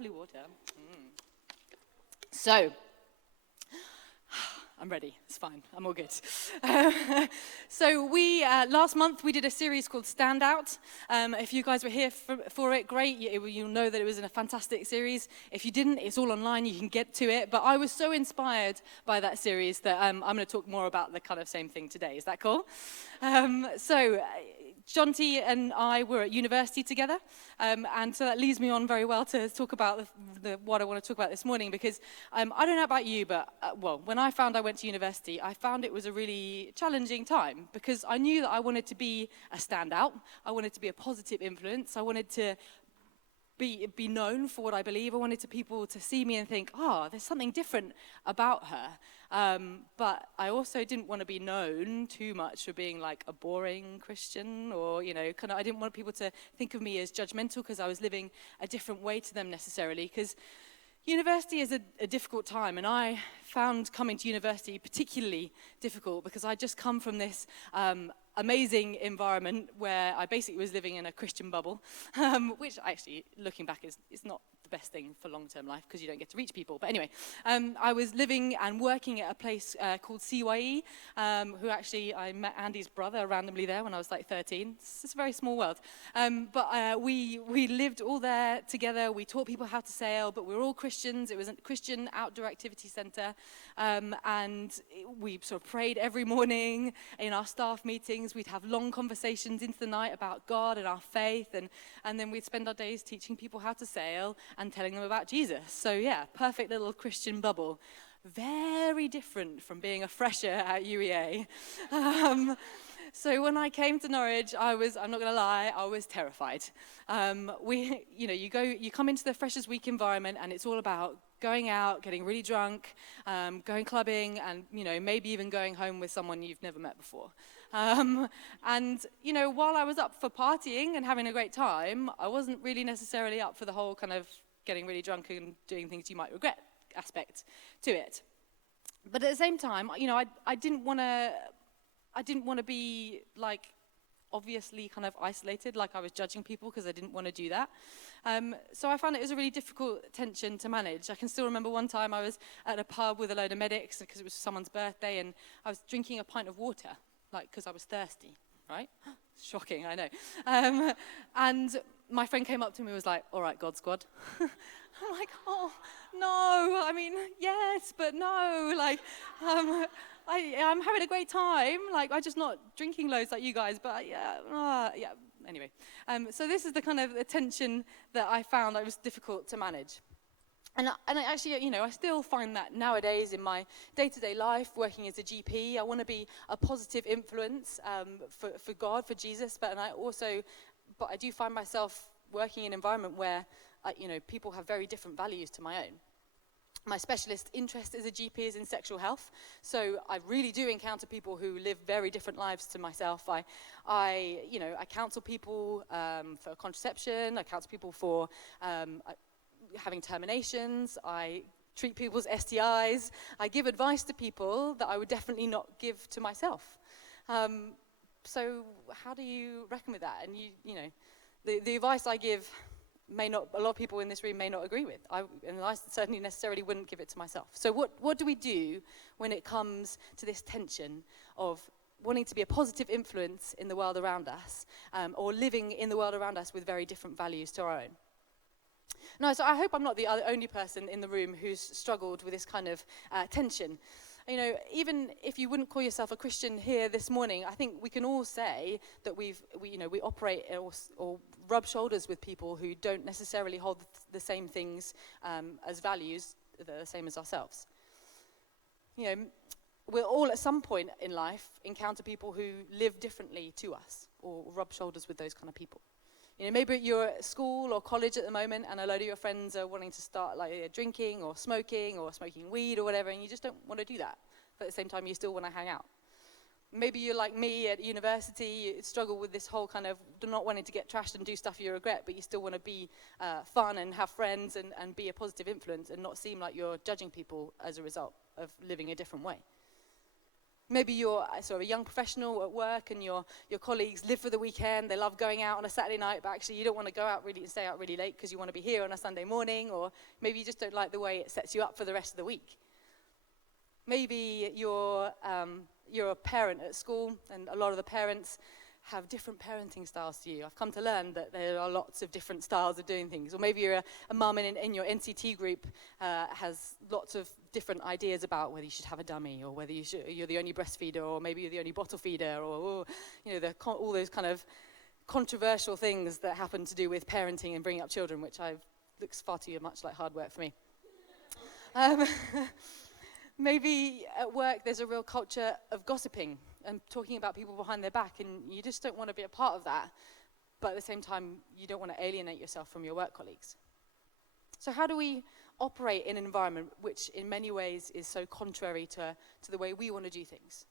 Blue water. So, I'm ready. It's fine. I'm all good. So last month we did a series called Stand Out. If you guys were here for it, great. You'll know that it was a fantastic series. If you didn't, it's all online. You can get to it. But I was so inspired by that series that I'm going to talk more about the kind of same thing today. Is that cool? Jonty and I were at university together, and so that leads me on very well to talk about what I want to talk about this morning, because I don't know about you, but, when I found I went to university, I found it was a really challenging time, because I knew that I wanted to be a standout, I wanted to be a positive influence, I wanted to be known for what I believe. I wanted people to see me and think, there's something different about her. But I also didn't want to be known too much for being like a boring Christian, or, I didn't want people to think of me as judgmental because I was living a different way to them necessarily. Because university is a difficult time, and I found coming to university particularly difficult because I just come from this amazing environment where I basically was living in a Christian bubble, which actually, looking back, is not the best thing for long-term life because you don't get to reach people. But anyway, I was living and working at a place called CYE, who actually I met Andy's brother randomly there when I was like 13. It's a very small world. But we lived all there together. We taught people how to sail, but we were all Christians. It was a Christian outdoor activity center, and we sort of prayed every morning in our staff meetings. We'd have long conversations into the night about God and our faith, and then we'd spend our days teaching people how to sail and telling them about Jesus. So yeah, perfect little Christian bubble. Very different from being a fresher at UEA. So when I came to Norwich, I'm not going to lie, I was terrified. You come into the Freshers Week environment, and it's all about going out, getting really drunk, going clubbing, and, maybe even going home with someone you've never met before. And while I was up for partying and having a great time, I wasn't really necessarily up for the whole kind of getting really drunk and doing things you might regret aspect to it. But at the same time, I didn't want to be like obviously kind of isolated, like I was judging people, because I didn't want to do that. So I found it was a really difficult tension to manage. I can still remember one time I was at a pub with a load of medics because it was someone's birthday, and I was drinking a pint of water, because I was thirsty, right? Shocking, I know. And my friend came up to me and was like, "All right, God Squad." I'm like, "Oh, no, yes, but no, I'm having a great time, I'm just not drinking loads like you guys, but yeah, anyway. So this is the kind of the tension that I found that was difficult to manage. And actually, I still find that nowadays in my day-to-day life, working as a GP, I want to be a positive influence for God, for Jesus, but I do find myself working in an environment where, people have very different values to my own. My specialist interest as a GP is in sexual health, so I really do encounter people who live very different lives to myself. I counsel people for contraception. I counsel people for having terminations. I treat people's STIs. I give advice to people that I would definitely not give to myself. So how do you reckon with that? And the advice I give a lot of people in this room may not agree with. And I certainly necessarily wouldn't give it to myself. So what do we do when it comes to this tension of wanting to be a positive influence in the world around us, or living in the world around us with very different values to our own? No, so I hope I'm not the only person in the room who's struggled with this kind of tension. Even if you wouldn't call yourself a Christian here this morning, I think we can all say that we operate or rub shoulders with people who don't necessarily hold the same things as values that are the same as ourselves. We'll all at some point in life encounter people who live differently to us, or rub shoulders with those kind of people. Maybe you're at school or college at the moment, and a load of your friends are wanting to start drinking or smoking weed or whatever, and you just don't want to do that. But at the same time, you still want to hang out. Maybe you're like me at university, you struggle with this whole kind of not wanting to get trashed and do stuff you regret, but you still want to be fun and have friends and be a positive influence and not seem like you're judging people as a result of living a different way. Maybe you're sort of a young professional at work and your colleagues live for the weekend, they love going out on a Saturday night, but actually you don't want to go out really and stay out really late because you want to be here on a Sunday morning, or maybe you just don't like the way it sets you up for the rest of the week. Maybe you're a parent at school, and a lot of the parents have different parenting styles to you. I've come to learn that there are lots of different styles of doing things. Or maybe you're a mum in your NCT group has lots of different ideas about whether you should have a dummy, or whether you're the only breastfeeder, or maybe you're the only bottle feeder, or all those kind of controversial things that happen to do with parenting and bringing up children, which looks far too much like hard work for me. Maybe at work there's a real culture of gossiping and talking about people behind their back, and you just don't want to be a part of that, but at the same time, you don't want to alienate yourself from your work colleagues. So how do we operate in an environment which in many ways is so contrary to the way we want to do things?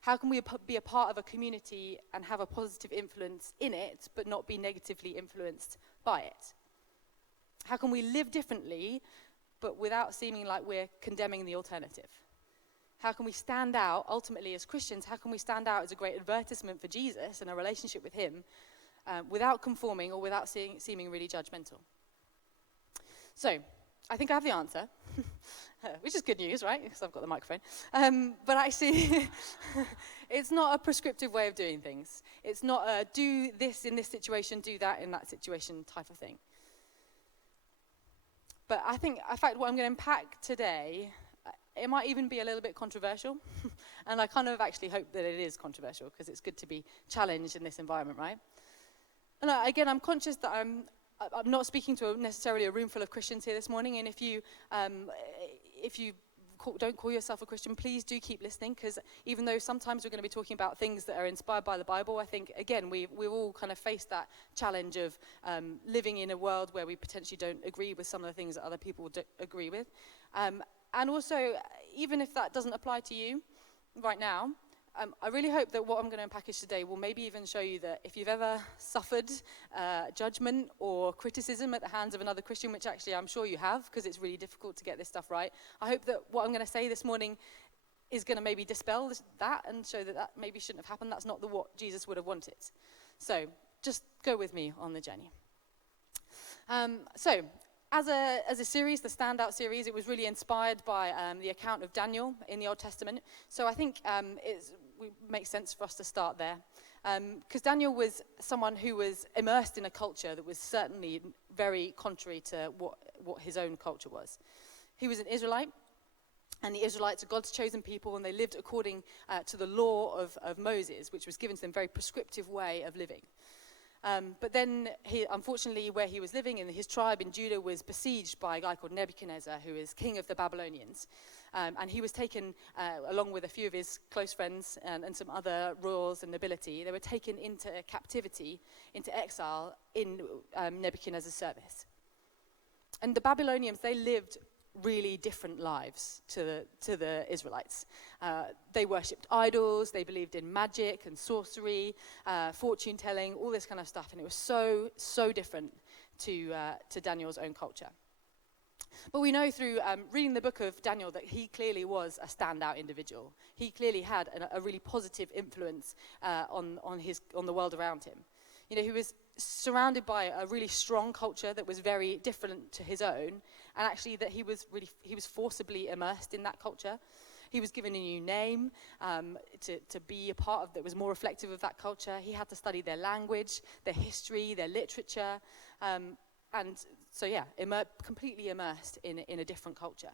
How can we be a part of a community and have a positive influence in it, but not be negatively influenced by it? How can we live differently, but without seeming like we're condemning the alternative? How can we stand out, ultimately as Christians, how can we stand out as a great advertisement for Jesus and a relationship with him without conforming or without seeming really judgmental? So, I think I have the answer, which is good news, right? Because I've got the microphone. But actually, it's not a prescriptive way of doing things. It's not a do this in this situation, do that in that situation type of thing. But I think, in fact, what I'm going to unpack today, it might even be a little bit controversial. And I kind of actually hope that it is controversial, because it's good to be challenged in this environment, right? And again, I'm conscious that I'm not speaking to necessarily a room full of Christians here this morning. And if you don't call yourself a Christian, please do keep listening, because even though sometimes we're going to be talking about things that are inspired by the Bible, I think, again, we've all kind of faced that challenge of living in a world where we potentially don't agree with some of the things that other people agree with. And also, even if that doesn't apply to you right now, I really hope that what I'm going to unpackage today will maybe even show you that if you've ever suffered judgment or criticism at the hands of another Christian, which actually I'm sure you have, because it's really difficult to get this stuff right, I hope that what I'm going to say this morning is going to maybe dispel that and show that maybe shouldn't have happened. That's not what Jesus would have wanted. So just go with me on the journey. As a series, the Standout series, it was really inspired by the account of Daniel in the Old Testament. So I think it makes sense for us to start there. Because Daniel was someone who was immersed in a culture that was certainly very contrary to what his own culture was. He was an Israelite, and the Israelites are God's chosen people, and they lived according to the law of Moses, which was given to them, a very prescriptive way of living. But then, unfortunately, where he was living, in his tribe in Judah, was besieged by a guy called Nebuchadnezzar, who is king of the Babylonians. And he was taken, along with a few of his close friends and some other royals and nobility. They were taken into captivity, into exile, in Nebuchadnezzar's service. And the Babylonians, they lived really different lives to the Israelites. They worshipped idols, they believed in magic and sorcery, fortune telling, all this kind of stuff, and it was so different to Daniel's own culture. But we know through reading the book of Daniel that he clearly was a standout individual. He clearly had a really positive influence on the world around him. You know, he was surrounded by a really strong culture that was very different to his own, and actually that he was forcibly immersed in that culture. He was given a new name to be a part of that was more reflective of that culture. He had to study their language, their history, their literature, and so completely immersed in a different culture.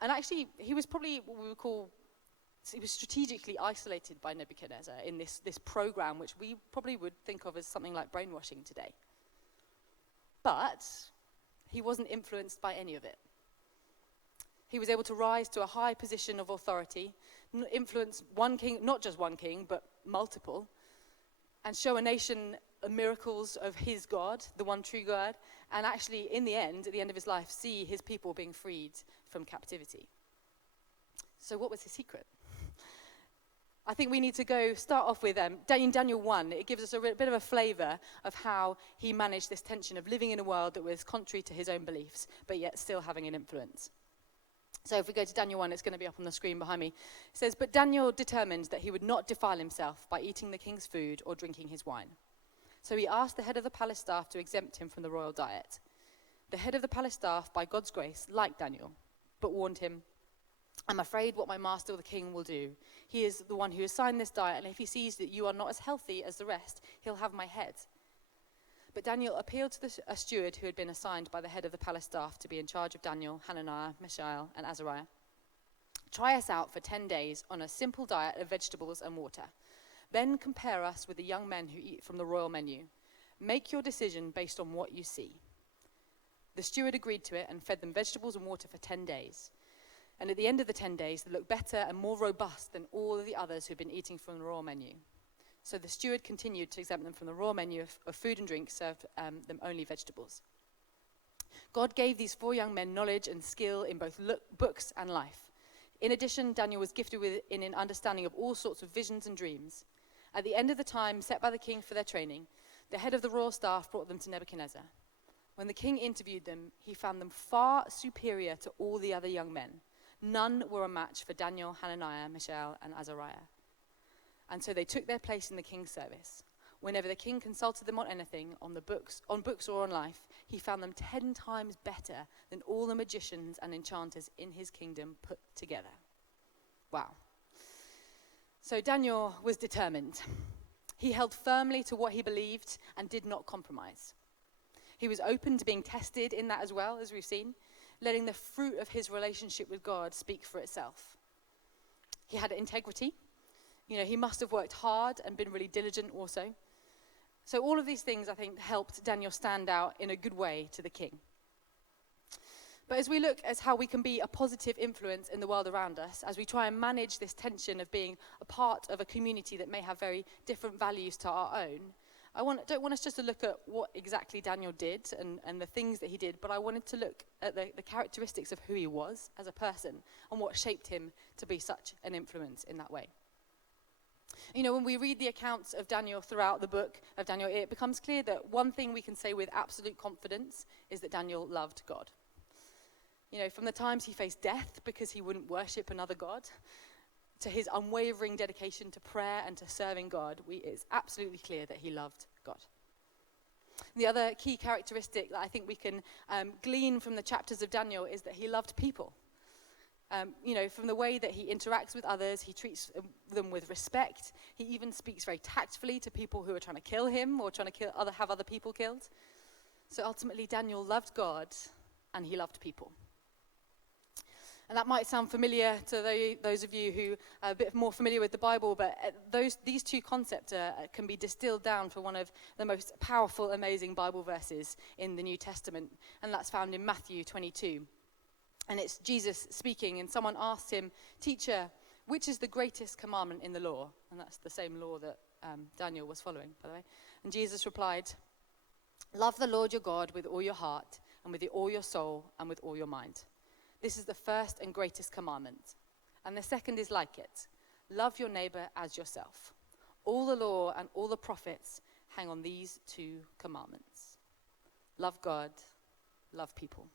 And actually, he was probably what we would call, he was strategically isolated by Nebuchadnezzar in this program, which we probably would think of as something like brainwashing today. But he wasn't influenced by any of it. He was able to rise to a high position of authority, influence one king, not just one king, but multiple, and show a nation miracles of his God, the one true God, and actually, in the end, at the end of his life, see his people being freed from captivity. So what was his secret? I think we need to start off with in Daniel 1. It gives us a bit of a flavor of how he managed this tension of living in a world that was contrary to his own beliefs, but yet still having an influence. So if we go to Daniel 1, it's going to be up on the screen behind me. It says, "But Daniel determined that he would not defile himself by eating the king's food or drinking his wine. So he asked the head of the palace staff to exempt him from the royal diet. The head of the palace staff, by God's grace, liked Daniel, but warned him, 'I'm afraid what my master, the king, will do. He is the one who assigned this diet, and if he sees that you are not as healthy as the rest, he'll have my head.' But Daniel appealed to a steward who had been assigned by the head of the palace staff to be in charge of Daniel, Hananiah, Mishael, and Azariah. 'Try us out for 10 days on a simple diet of vegetables and water. Then compare us with the young men who eat from the royal menu. Make your decision based on what you see.' The steward agreed to it and fed them vegetables and water for 10 days. And at the end of the 10 days, they looked better and more robust than all of the others who'd been eating from the royal menu. So the steward continued to exempt them from the royal menu of food and drink, served them only vegetables. God gave these 4 young men knowledge and skill in both books and life. In addition, Daniel was gifted in an understanding of all sorts of visions and dreams. At the end of the time set by the king for their training, the head of the royal staff brought them to Nebuchadnezzar. When the king interviewed them, he found them far superior to all the other young men. None were a match for Daniel, Hananiah, Mishael, and Azariah. And so they took their place in the king's service. Whenever the king consulted them on anything, on books or on life, he found them 10 times better than all the magicians and enchanters in his kingdom put together." Wow. So Daniel was determined. He held firmly to what he believed and did not compromise. He was open to being tested in that as well, as we've seen, letting the fruit of his relationship with God speak for itself. He had integrity. He must have worked hard and been really diligent also. So all of these things, I think, helped Daniel stand out in a good way to the king. But as we look at how we can be a positive influence in the world around us, as we try and manage this tension of being a part of a community that may have very different values to our own, I don't want us just to look at what exactly Daniel did and the things that he did, but I wanted to look at the characteristics of who he was as a person and what shaped him to be such an influence in that way. When we read the accounts of Daniel throughout the book of Daniel, it becomes clear that one thing we can say with absolute confidence is that Daniel loved God. From the times he faced death because he wouldn't worship another god, to his unwavering dedication to prayer and to serving God, it's absolutely clear that he loved God. The other key characteristic that I think we can glean from the chapters of Daniel is that he loved people. From the way that he interacts with others, he treats them with respect. He even speaks very tactfully to people who are trying to kill him or trying to have other people killed. So ultimately, Daniel loved God and he loved people. And that might sound familiar to those of you who are a bit more familiar with the Bible, but these 2 concepts can be distilled down for one of the most powerful, amazing Bible verses in the New Testament, and that's found in Matthew 22. And it's Jesus speaking, and someone asked him, "Teacher, which is the greatest commandment in the law?" And that's the same law that Daniel was following, by the way. And Jesus replied, "Love the Lord your God with all your heart, and with all your soul, and with all your mind. This is the first and greatest commandment. And the second is like it. Love your neighbor as yourself. All the law and all the prophets hang on these 2 commandments. Love God, love people."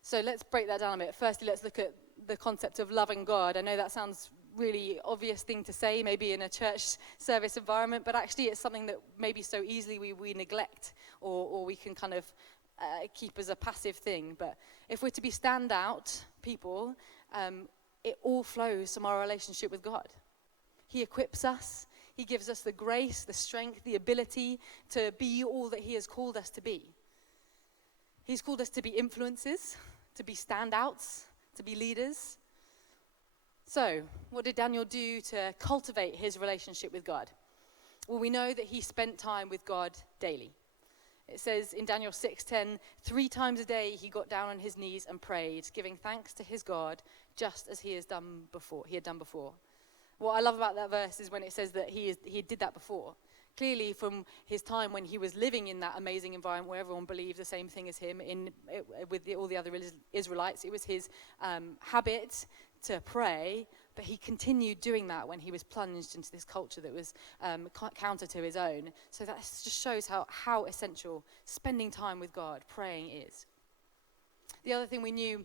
So let's break that down a bit. Firstly, let's look at the concept of loving God. I know that sounds really obvious thing to say, maybe in a church service environment, but actually it's something that maybe so easily we neglect or we can kind of keep as a passive thing. But if we're to be standout people, it all flows from our relationship with God. He equips us. He gives us the grace, the strength, the ability to be all that he has called us to be. He's called us to be influencers, to be standouts, to be leaders. So, what did Daniel do to cultivate his relationship with God? Well, we know that he spent time with God daily. It says in Daniel 6:10, 3 times a day he got down on his knees and prayed, giving thanks to his God, just as he had done before. What I love about that verse is when it says that he did that before. Clearly, from his time when he was living in that amazing environment where everyone believed the same thing as him, with all the other Israelites, it was his habit to pray, but he continued doing that when he was plunged into this culture that was counter to his own. So that just shows how essential spending time with God, praying is. The other thing we knew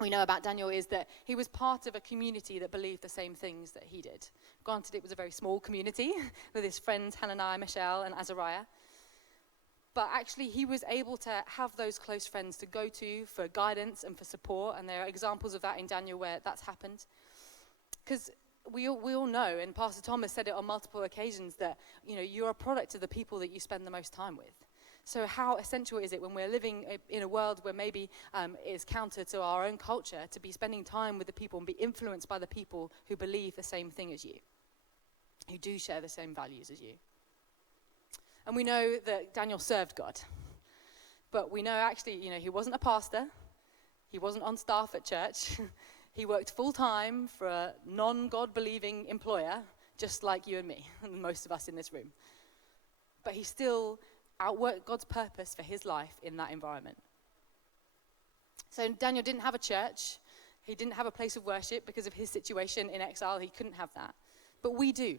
we know about Daniel is that he was part of a community that believed the same things that he did. Granted, it was a very small community with his friends Hananiah, Mishael, and Azariah. But actually, he was able to have those close friends to go to for guidance and for support. And there are examples of that in Daniel where that's happened. Because we all know, and Pastor Thomas said it on multiple occasions, that you're a product of the people that you spend the most time with. So how essential is it when we're living in a world where maybe it's counter to our own culture to be spending time with the people and be influenced by the people who believe the same thing as you, who do share the same values as you? And we know that Daniel served God. But we know actually, he wasn't a pastor. He wasn't on staff at church. He worked full-time for a non-God-believing employer, just like you and me, and most of us in this room. But he still outworked God's purpose for his life in that environment. So Daniel didn't have a church. He didn't have a place of worship because of his situation in exile. He couldn't have that. But we do.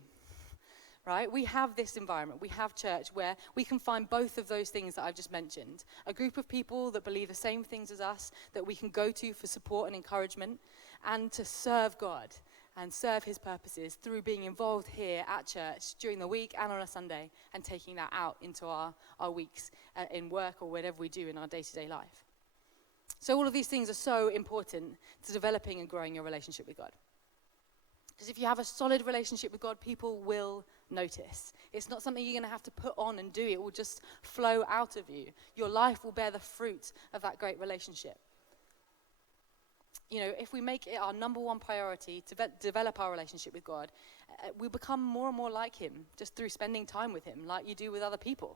Right? We have this environment, we have church where we can find both of those things that I've just mentioned. A group of people that believe the same things as us, that we can go to for support and encouragement, and to serve God and serve his purposes through being involved here at church during the week and on a Sunday, and taking that out into our weeks in work or whatever we do in our day-to-day life. So all of these things are so important to developing and growing your relationship with God. Because if you have a solid relationship with God, people will notice. It's not something you're going to have to put on and do. It will just flow out of you. Your life will bear the fruit of that great relationship. If we make it our number one priority to develop our relationship with God, we become more and more like him just through spending time with him, like you do with other people.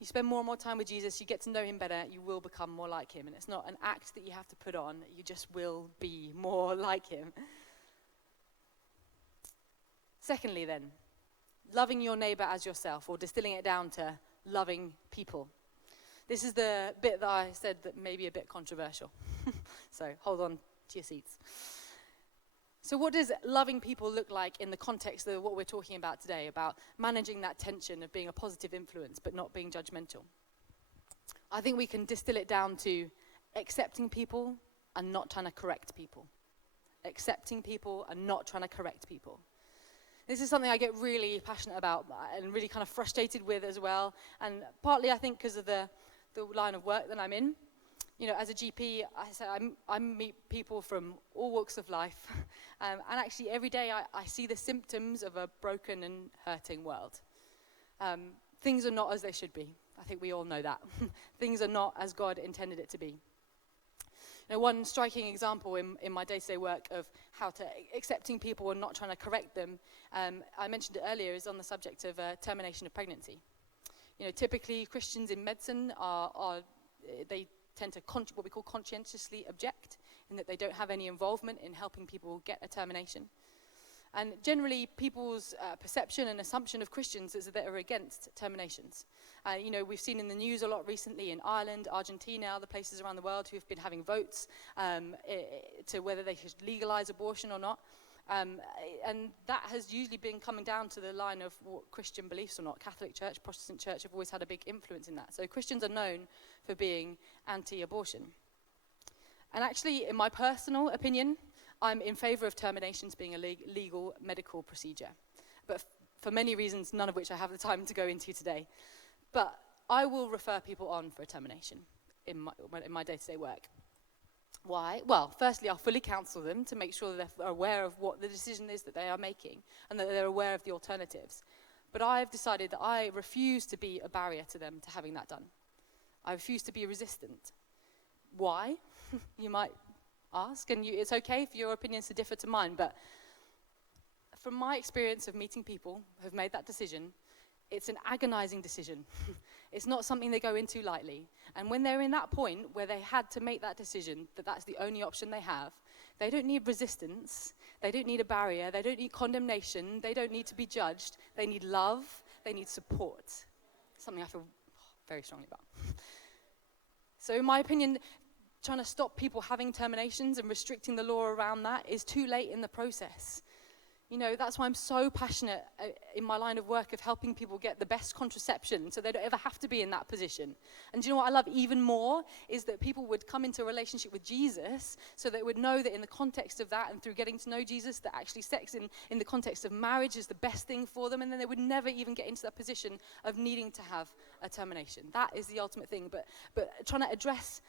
You spend more and more time with Jesus, you get to know him better, you will become more like him. And it's not an act that you have to put on, you just will be more like him. Secondly then, loving your neighbor as yourself, or distilling it down to loving people. This is the bit that I said that may be a bit controversial. So hold on to your seats. So what does loving people look like in the context of what we're talking about today, about managing that tension of being a positive influence but not being judgmental? I think we can distill it down to accepting people and not trying to correct people. Accepting people and not trying to correct people. This is something I get really passionate about and really kind of frustrated with as well. And partly, I think, because of the line of work that I'm in. As a GP, I meet people from all walks of life. And actually, every day I see the symptoms of a broken and hurting world. Things are not as they should be. I think we all know that. Things are not as God intended it to be. One striking example in my day-to-day work of how to accepting people and not trying to correct them, I mentioned it earlier, is on the subject of termination of pregnancy. Typically Christians in medicine they tend to what we call conscientiously object, in that they don't have any involvement in helping people get a termination. And generally, people's perception and assumption of Christians is that they're against terminations. We've seen in the news a lot recently in Ireland, Argentina, other places around the world who have been having votes to whether they should legalize abortion or not. And that has usually been coming down to the line of what Christian beliefs or not. Catholic Church, Protestant Church have always had a big influence in that. So Christians are known for being anti-abortion. And actually, in my personal opinion, I'm in favor of terminations being a legal medical procedure. But for many reasons, none of which I have the time to go into today. But I will refer people on for a termination in my day-to-day work. Why? Well, firstly, I'll fully counsel them to make sure that they're aware of what the decision is that they are making and that they're aware of the alternatives. But I've decided that I refuse to be a barrier to them to having that done. I refuse to be resistant. Why? You might ask, and it's okay for your opinions to differ to mine, but from my experience of meeting people who have made that decision, it's an agonizing decision. It's not something they go into lightly. And when they're in that point where they had to make that decision, that that's the only option they have, they don't need resistance, they don't need a barrier, they don't need condemnation, they don't need to be judged, they need love, they need support. Something I feel very strongly about. So in my opinion, trying to stop people having terminations and restricting the law around that is too late in the process. You know, that's why I'm so passionate in my line of work of helping people get the best contraception so they don't ever have to be in that position. And do you know what I love even more is that people would come into a relationship with Jesus so they would know that in the context of that and through getting to know Jesus, that actually sex in the context of marriage is the best thing for them, and then they would never even get into that position of needing to have a termination. That is the ultimate thing. But trying to address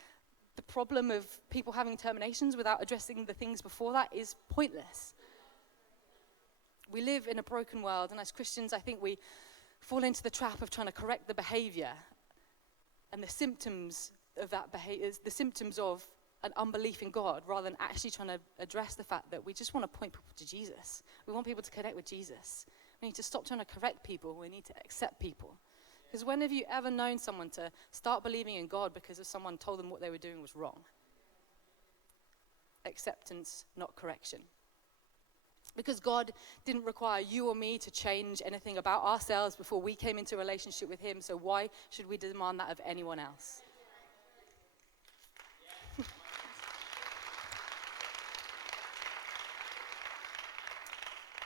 the problem of people having terminations without addressing the things before that is pointless. We live in a broken world, and as Christians, I think we fall into the trap of trying to correct the behavior and the symptoms of that behavior, the symptoms of an unbelief in God, rather than actually trying to address the fact that we just want to point people to Jesus. We want people to connect with Jesus. We need to stop trying to correct people. We need to accept people. Because when have you ever known someone to start believing in God because of someone told them what they were doing was wrong? Acceptance, not correction. Because God didn't require you or me to change anything about ourselves before we came into a relationship with him, so why should we demand that of anyone else?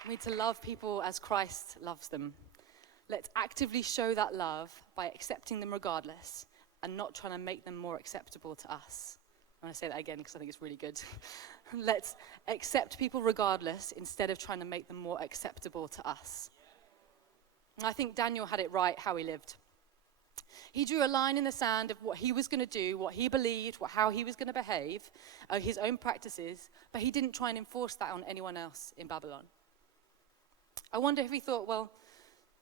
We need to love people as Christ loves them. Let's actively show that love by accepting them regardless and not trying to make them more acceptable to us. I'm going to say that again because I think it's really good. Let's accept people regardless instead of trying to make them more acceptable to us. And I think Daniel had it right how he lived. He drew a line in the sand of what he was going to do, what he believed, how he was going to behave, his own practices, but he didn't try and enforce that on anyone else in Babylon. I wonder if he thought, well,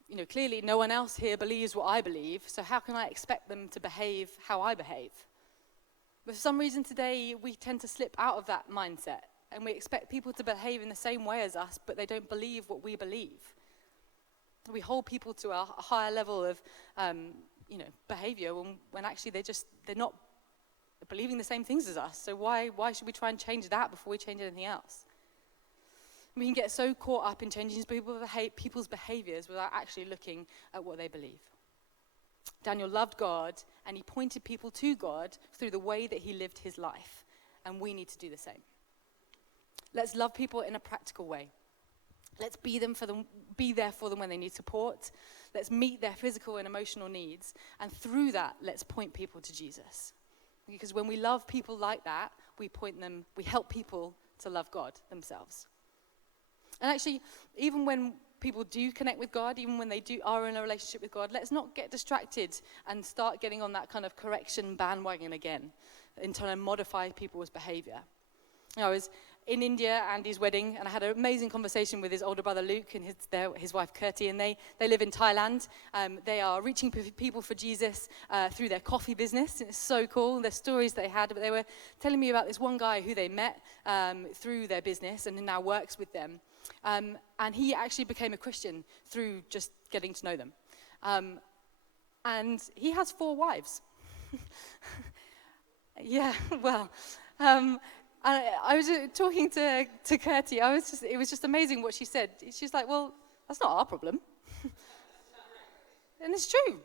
you know, clearly no one else here believes what I believe, so how can I expect them to behave how I behave? But for some reason today, we tend to slip out of that mindset, and we expect people to behave in the same way as us, but they don't believe what we believe. We hold people to a higher level of, behavior when actually they're not believing the same things as us. So why should we try and change that before we change anything else? We can get so caught up in changing people's behaviors without actually looking at what they believe. Daniel loved God, and he pointed people to God through the way that he lived his life, and we need to do the same. Let's love people in a practical way. Let's be there for them when they need support. Let's meet their physical and emotional needs, and through that, let's point people to Jesus. Because when we love people like that, we help people to love God themselves. And actually, even when people do connect with God, even when they are in a relationship with God, let's not get distracted and start getting on that kind of correction bandwagon again in trying to modify people's behavior. I was in India, Andy's wedding, and I had an amazing conversation with his older brother Luke and his wife Kirti, and they live in Thailand. They are reaching people for Jesus through their coffee business. It's so cool, the stories they had, but they were telling me about this one guy who they met through their business and who now works with them. And he actually became a Christian through just getting to know them. And he has 4 wives. Yeah, well, I was talking to Kirti. It was just amazing what she said. She's like, well, that's not our problem. And it's true.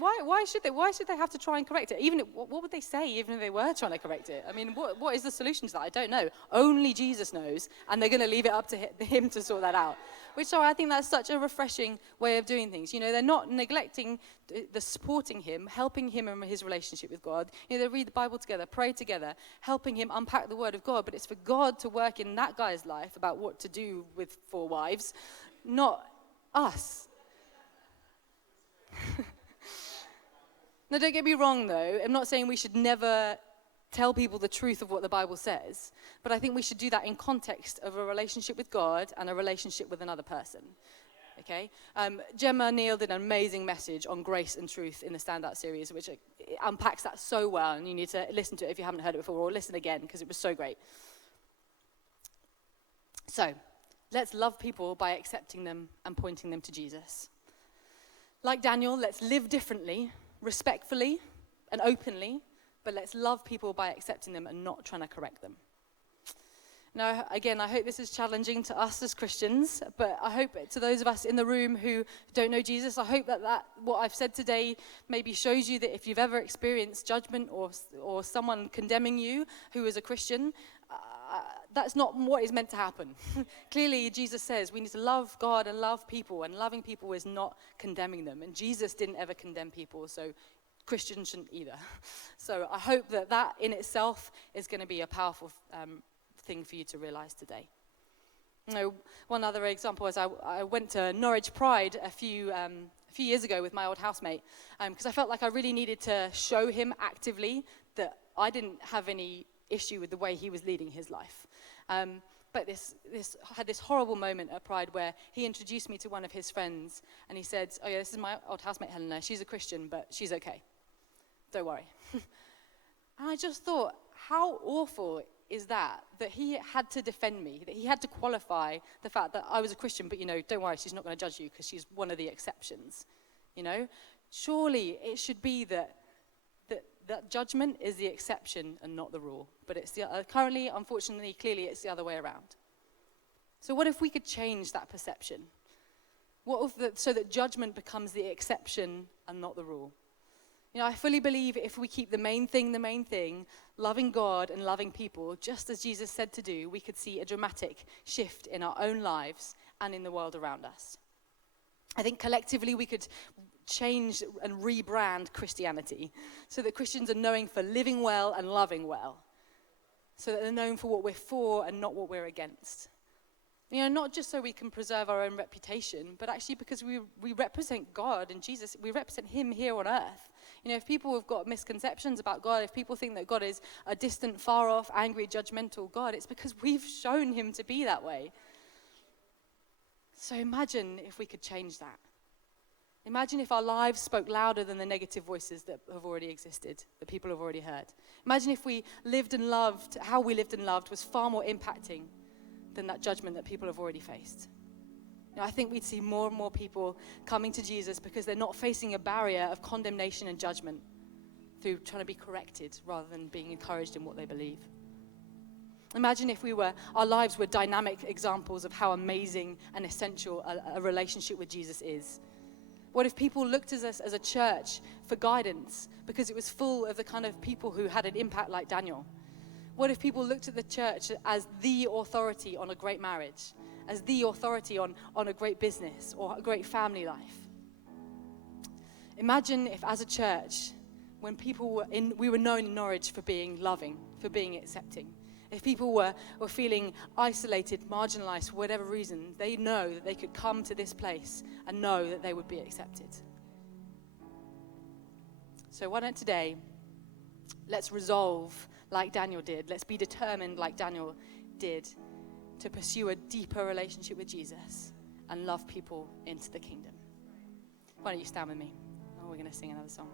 Why should they have to try and correct it? What would they say even if they were trying to correct it? I mean, what is the solution to that? I don't know. Only Jesus knows, and they're going to leave it up to him to sort that out. I think that's such a refreshing way of doing things. You know, they're not neglecting the supporting him, helping him in his relationship with God. You know, they read the Bible together, pray together, helping him unpack the Word of God. But it's for God to work in that guy's life about what to do with 4 wives, not us. Now, don't get me wrong, though. I'm not saying we should never tell people the truth of what the Bible says, but I think we should do that in context of a relationship with God and a relationship with another person. Okay? Gemma Neal did an amazing message on grace and truth in the Standout series, which unpacks that so well, and you need to listen to it if you haven't heard it before, or listen again, because it was so great. So, let's love people by accepting them and pointing them to Jesus. Like Daniel, let's live differently, respectfully and openly, but let's love people by accepting them and not trying to correct them. Now, again, I hope this is challenging to us as Christians, but I hope to those of us in the room who don't know Jesus, I hope that what I've said today maybe shows you that if you've ever experienced judgment or someone condemning you who is a Christian, that's not what is meant to happen. Clearly, Jesus says we need to love God and love people, and loving people is not condemning them. And Jesus didn't ever condemn people, so Christians shouldn't either. So I hope that that in itself is going to be a powerful thing for you to realize today. You know, one other example is I went to Norwich Pride a few years ago with my old housemate, because I felt like I really needed to show him actively that I didn't have any issue with the way he was leading his life. But this had this horrible moment at Pride where he introduced me to one of his friends, and he said, "Oh yeah, this is my old housemate Helena. She's a Christian, but she's okay. Don't worry." And I just thought, how awful is that he had to defend me, that he had to qualify the fact that I was a Christian, but, don't worry, she's not going to judge you because she's one of the exceptions, Surely it should be that judgment is the exception and not the rule. But it's currently, unfortunately, clearly, it's the other way around. So what if we could change that perception? So that judgment becomes the exception and not the rule? I fully believe if we keep the main thing, loving God and loving people, just as Jesus said to do, we could see a dramatic shift in our own lives and in the world around us. I think collectively we could change and rebrand Christianity so that Christians are known for living well and loving well, so that they're known for what we're for and not what we're against. Not just so we can preserve our own reputation, but actually because we represent God and Jesus, we represent him here on earth. If people have got misconceptions about God, if people think that God is a distant, far off, angry, judgmental God, it's because we've shown him to be that way. So imagine if we could change that. Imagine if our lives spoke louder than the negative voices that have already existed, that people have already heard. Imagine if we lived and loved, how we lived and loved was far more impacting than that judgment that people have already faced. I think we'd see more and more people coming to Jesus because they're not facing a barrier of condemnation and judgment through trying to be corrected rather than being encouraged in what they believe. Imagine if our lives were dynamic examples of how amazing and essential a relationship with Jesus is. What if people looked at us as a church for guidance because it was full of the kind of people who had an impact like Daniel? What if people looked at the church as the authority on a great marriage, as the authority on a great business or a great family life? Imagine if as a church, when people we were known in Norwich for being loving, for being accepting. If people were feeling isolated, marginalized for whatever reason, they know that they could come to this place and know that they would be accepted. So why don't today, let's resolve like Daniel did. Let's be determined like Daniel did to pursue a deeper relationship with Jesus and love people into the kingdom. Why don't you stand with me? Oh, we're going to sing another song.